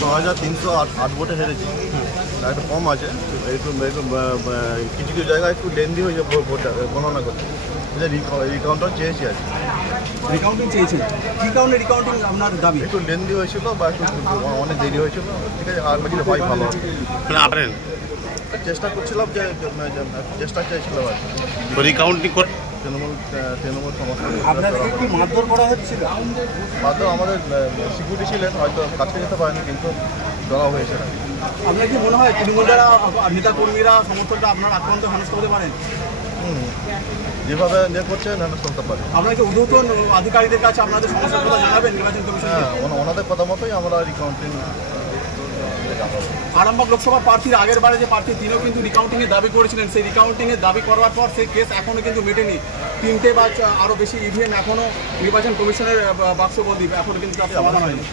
6,308 ভোটে হেরেছি, একটু কম আছে, একটু কিছু কিছু জায়গায় একটু লেন্দি হয়েছে ভোটটা গণনা করতে, রিকাউন্টটা চেয়েছি আর কি। রিকাউন্টিং চেয়েছেন, কী কারণে রিকাউন্টিং আপনার দাবি? একটু লেন্দি হয়েছিল বা একটু অনেক দেরি হয়েছিল, ঠিক আছে, আর বাকি হয় ভালো আপনার চেষ্টা করছিলাম, যে চেষ্টা চেয়েছিলাম আর কি। রিকাউন্টিং তৃণমূল সমস্যা আপনাদেরকে কি মারধর করা হচ্ছিল? মাত্র আমাদের সিকিউরিটি ছিলেন, হয়তো কাছে যেতে পারেনি, কিন্তু ধরা হয়েছে। আপনার কি মনে হয় তৃণমূল যারা নেতা কর্মীরা সমর্থকরা আপনার আক্রান্ত হেনস্থা হতে পারেন? যেভাবে করছে হেনস্থা হতে পারে। আপনারা কি ঊর্ধ্বতন আধিকারিকদের কাছে আপনাদের সমস্যার কথা জানাবেন নির্বাচন কমিশন? হ্যাঁ, ওনাদের কথা মতোই আমরা রিকাউন্টিং। আরামবাগ লোকসভা প্রার্থীর আগের বারে যে প্রার্থী তিনিও কিন্তু রিকাউন্টিংয়ের দাবি করেছিলেন, সেই রিকাউন্টিংয়ের দাবি করার পর সেই কেস এখনও কিন্তু মেটেনি। 3টে বা আরও বেশি ইভিএম এখনও নির্বাচন কমিশনের বাক্সবন্দি, এখনও কিন্তু তার সমাধান হয়নি।